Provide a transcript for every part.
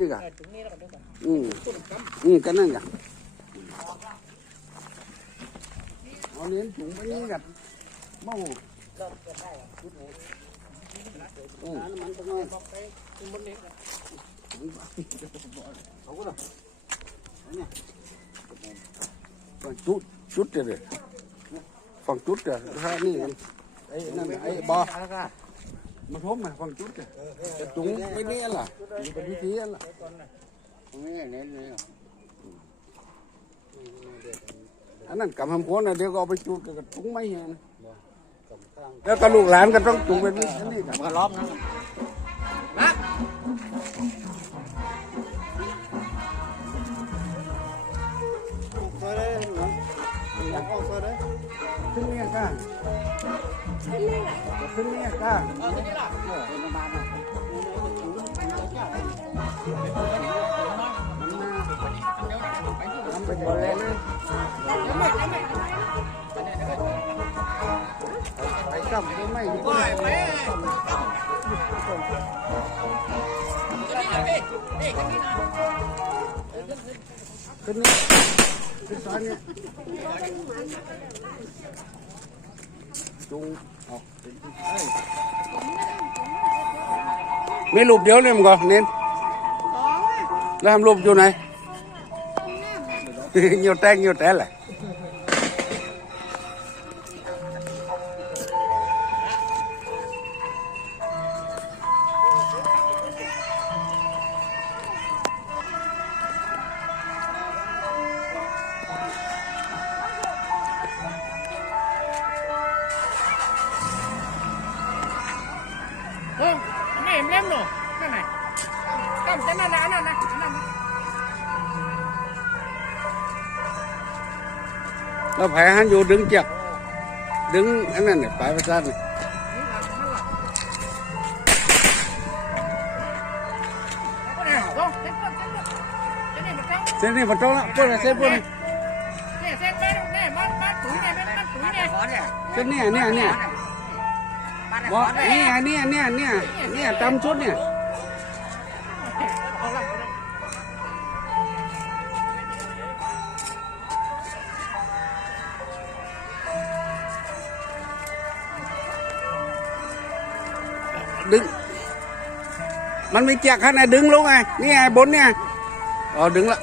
นี่กะเออตรงนี้แล้วก็เดี๋ยวก่อนอืมตุ้มกอืมกันนั่นกะเอาเน้นถุงไปนี่กะเมาำเริ่มเกิดได้อะอืมมันตรงนี้บอกไปคุณบนเล็กอะเอาก็ได้เนี่ยฝั่งจุดจุดเลยฝั่งจุดเลยถ้านี่ไอ้นั่นไอ้บอแล้วก็ มาทมมาฝั่งจุดเลยจะจุงไปนี่ล่ะมันเป็นวิธีล่ะไม่ได้เน้นเลยอันนั้นกำหำโคนนะเดี๋ยวก็เอาไปจุดกับจุงไม่เห็นสำคัญแล้วก็ลูกหลานก็ต้องจุงเป็นวิธีนี่กันมาล้อมนะนะซอยได้หนูอยากออกซอยได้ขึ้นเนี่ยก้า ขึ้นเนี่ยก้าเอาทีนี้ล่ะประมาณนั้นทำเป็นบอลเลยนะยังไม่ยังไม่ไปซ้ำก็ไม่โอ้ยไปนี่นี่กันนี่นะขึ้นนี่ขึ้นซ้ายเนี่ย จุงออกมีรูปเดียวเลยมั้งก็เน้นแล้วทำรูปอยู่ไหน nhiều té nhiều té lại nó phải hắn vô đứng chặt đứng cái này này phải phải sát này ก็ได้ก็เส้นเส้นเส้นนี่มันต้อง xe này vào trong đó bữa này xe bữa này เนี่ยเส้นแม่เนี่ยบ้านบ้านปุ๋ยเนี่ยบ้านบ้านปุ๋ยเนี่ยขอเนี่ย xe nè nè nè บ้านขอ Bỏ, เนี่ย nè nè nè nè nè trăm chút nè เอาละ ดึง มันไม่เจียกขนาดดึงลงไงนี่ไงบนเนี่ยอ๋อดึงละ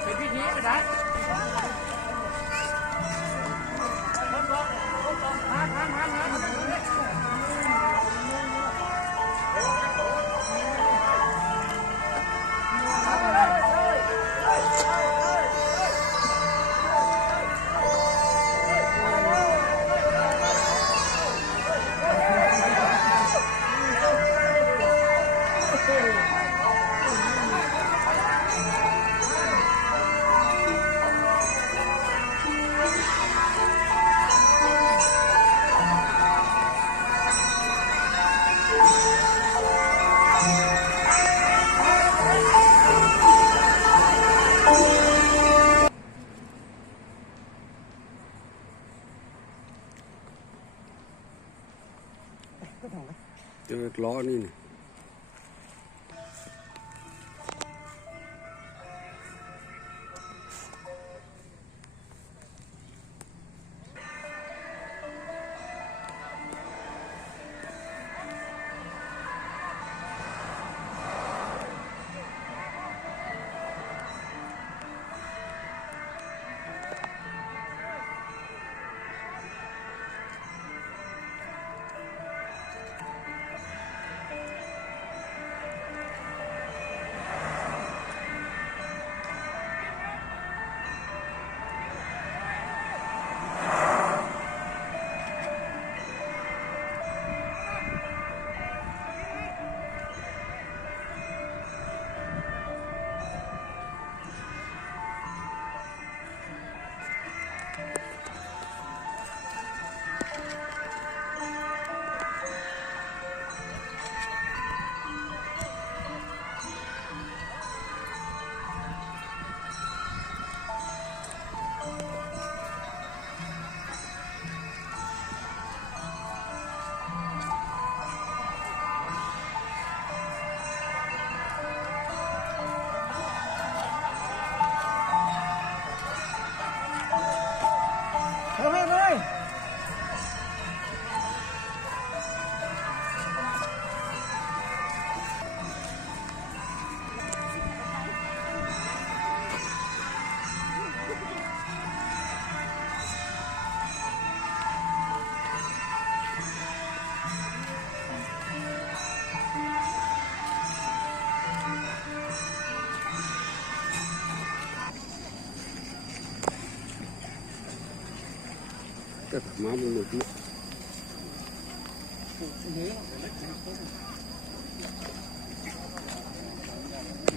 แต่มาบุญหนุน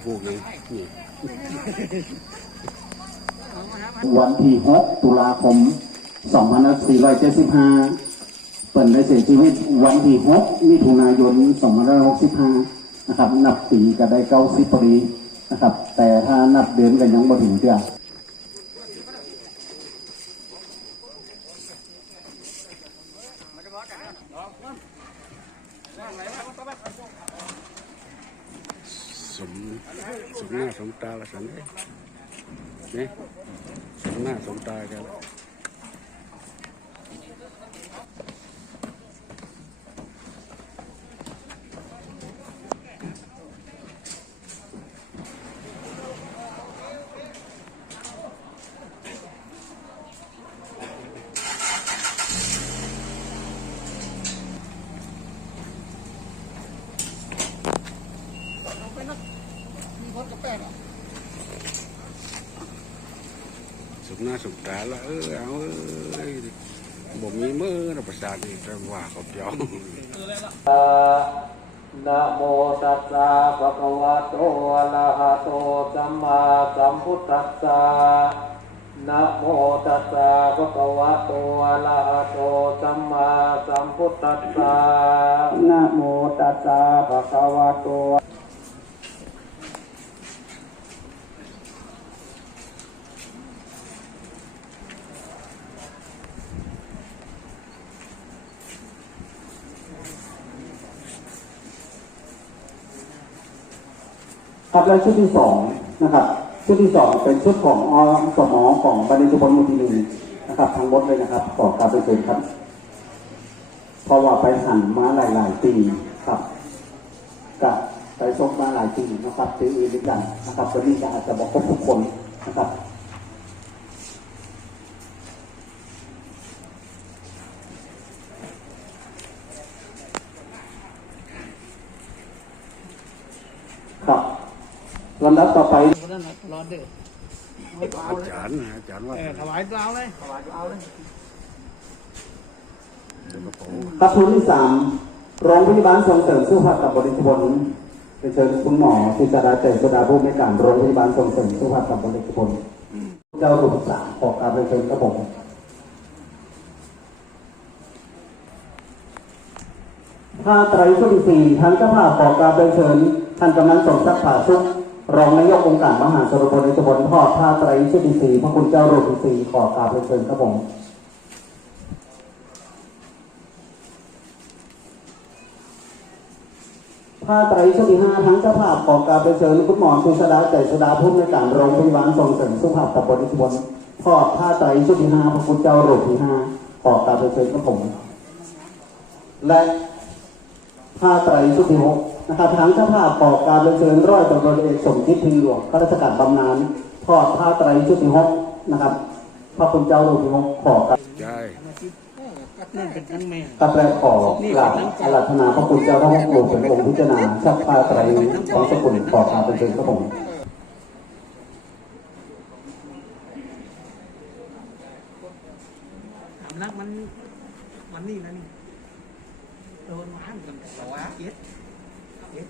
พวกนี้นี่วันที่ 6 ตุลาคม2475 เปิดได้เสียชีวิตวันที่ 6 มิถุนายน 2565 นะครับ นับปีก็ได้ 90ปีนะครับ แต่ถ้านับเดือนก็ยังบ่ถึงเดือน สมส มหน้าสมตาละสันเนี่สมหน้าสมตากันแล้ว มีคนกับแป้งอะ สมหน้าสมตาละเออเอาเอ้ยบ่มีมือนะประสาทนี่จะว่าเขาเดียวนะโมตัสสะภะคะวะโตอะระหะโตสัมมาสัมพุทธัสสะนะโมตัสสะภะคะวะโตอะระหะโตสัมมาสัมพุทธัสสะนะโมตัสสะภะคะวะโต ครับและชุดที่สองนะครับชุดที่สองเป็นชุดของอสมอของบรรลุพลมุทินีนะครับทั้งรถเลยนะครับขอการไปเชิญครับเพราะว่าไปหันมาหลายๆปีครับกับไปซกมาหลายปีนะครับซื้อื่นด้วยกันนะครับวันนี้อาจจะบอกครบทุกคนนะครับ ลำดับต่อไปนั่นน่ะรอเด้ออาจารย์นะอาจารย์ว่าเออถวายตัวเอาเลยถวายตัวเอาเลยเดี๋ยวก็โผล่ครับทุนที่สามโรงพยาบาลส่งเสริมสุขภาพกับบริบลไปเชิญคุณหมอทิศดาเจษดาผู้ในวยการโรงพยาบาลส่งเสริมสุขภาพกับบริบลเจ้าหลุมสามขอการไปเชิญครับผมผ้าไตรชุดที่สี่ท่านเจ้าภาพขอการไปเชิญท่านกำนันสมศักดิ์ผาสุข รองนายกองค์การมหาสรุปบริบลทอดผ้าไตรชุดที่สี่พระคุณเจ้าหลุมที่สี่ขอการไปเชิญครับผมผ้าไตรชุดที่ห้าทั้งเจ้าภาพขอการไปเชิญคุณหมอคุณสดาใจสดาผู้ในการโรงพยาบาลส่งเสริมสุขภาพกับบริสุทธิ์ทอดผ้าไตรชุดที่ห้าพระคุณเจ้าโรูปที่ห้าขอการไปเชิญกับผมและผ้าไตรชุดที่หก นะครับทั้งเจ้าภาพขอการไปเชิญร้อยตำรวจเอกสมคิดพิงหลวงข้าราชการบำนาญทอดผ้าไตรชุดที่หกนะครับพระคุณเจ้ารูปที่หกขอการใช่นั่นเป็นทั้งแม่ข้าพเจ้าขอกราบอารัธนาพระคุณเจ้าพระองค์เป็นองค์พิจารณาชักพาไตรของสกุลขอการเป็นเชิญครับผมถามนักมันวันนี้นะนี่โดนมาห้ามกันแต่ว่าเอ็ดเอ็ด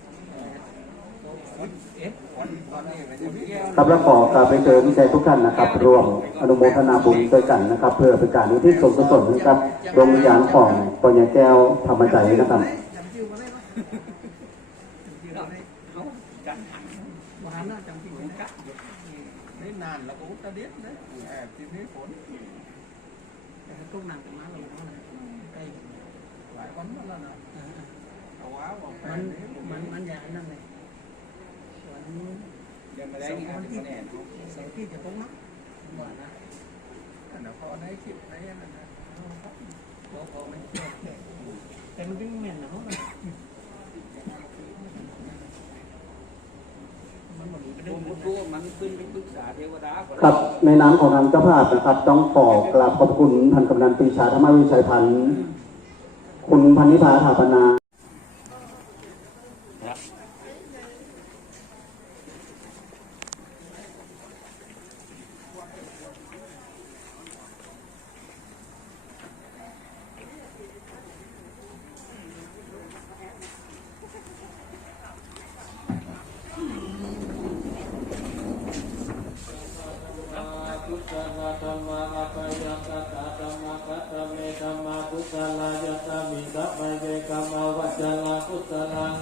เอ็ดวันวันนี้ไปที่แก้ว ครับและขอการไปเชิญใจทุกท่านนะครับรวมอนุโมทนาบุญด้วยกันนะครับ เพื่อเป็นการอุทิศส่วนกุศลให้กับดวงวิญญาณของปัญญาแก้วธรรมใจนะครับมันมาหันน่าจำชื่อไม่ได้ได้นานแล้วก็อุตรดิตถ์นะแอบทีนี้ฝนแต่ก็ต้องนานกันมาแล้วนะใกล้หลายวันแล้วนะเอาว้ามันมันมันอย่างนั้นเลยส่วน ยังไม่ได้วันที่เสาร์ที่จะต้องนับว่านะอันนั้นพอได้คิดได้ยังไงนะพอพอไหมแต่มันดึงแม่นนะเพราะมันมันเหมือนกระดึงมันรู้มันขึ้นไปปรึกษาเทวดาก่อน ครับในนามของทางเจ้าภาพนะครับ ต้องขอกราบขอบคุณท่านกำนันปรีชาธรรมวิชัยพันธ์คุณพันนิพาถาปนา ธรรมะอัปยัตตาธรรมกัตเมธรรมะพุศลายตามิสัพเพเกกรรมวัจลาพุศลัง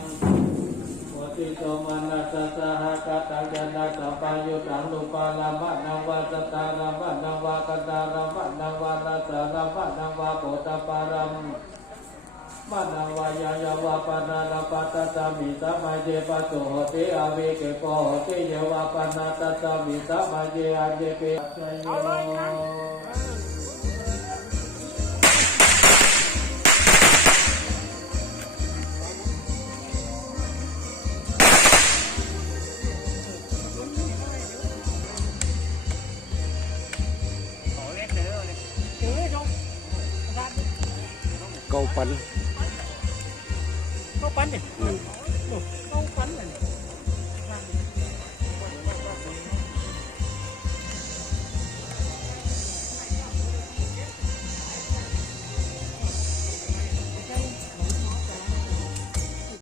วติโตมนัสสะหะกตังยานาสัพยุตังลุปาลามะนังวาสตาลามะนังวากันตารามะนังวาตาสารามะนังวาโพตปารัม มะนาวายายาวาปนาลปัตตามิสมาเจปัสโสโหติอาวิเกโกโหติเยวาปนาตตามิสมาเจอาเจเปชยโยเกา ปันเข้าปั้นดิอืมเข้าปั้นเลยเ